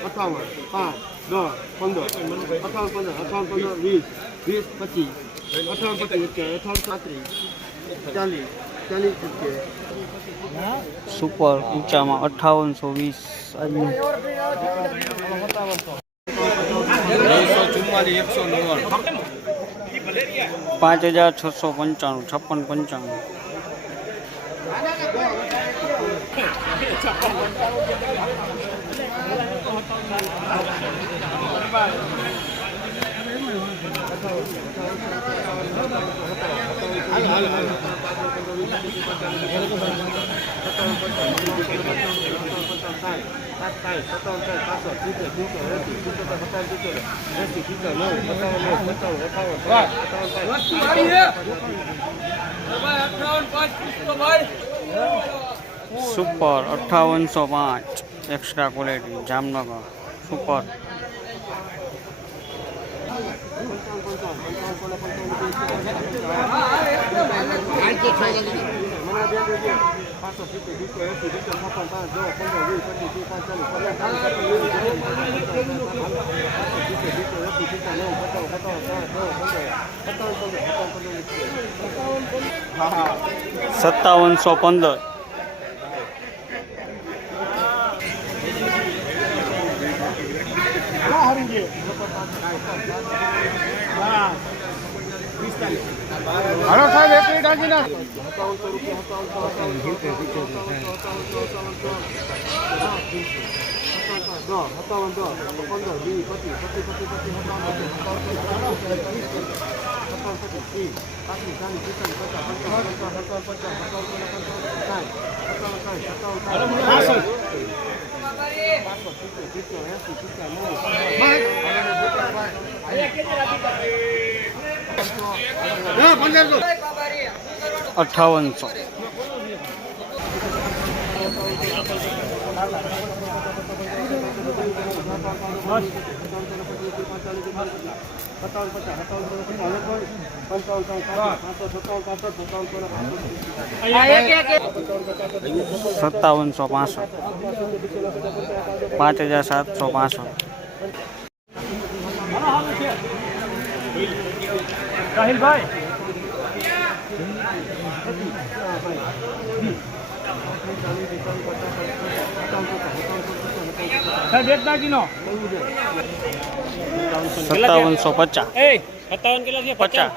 અઠાવન પાંચ દસ પંદર અઠાવન પંદર અઠાવન પંદર વીસ વીસ પચીસ અઠાવન પચીસ અઠાવન સાત્રીસ ચાલીસ ચાલીસ રૂપિયા. સુપર ઊંચામાં અઠાવનસો વીસ આજનું. પાંચ હજાર છસો પંચાણું છપ્પન પંચાણું. સુપર અઠ્ઠાવનસો પાંચ. Extra quality Jamnagar. સુપર. પંચાવન પંચાવન પચાસ સત્તાવન સાઠ સત્તાવન સાઠ સત્તાવન સાઠ પાંચસો સિત્તેર સિત્તેર એંસી સિત્તેર પાંસઠ સત્તાવનસો પાસઠ. પાંચ હજાર સાતસો પાસઠ. રાહિલભાઈ. સત્તાવનસો પચાસ. એ સત્તાવન કેટલા છે પચાસ.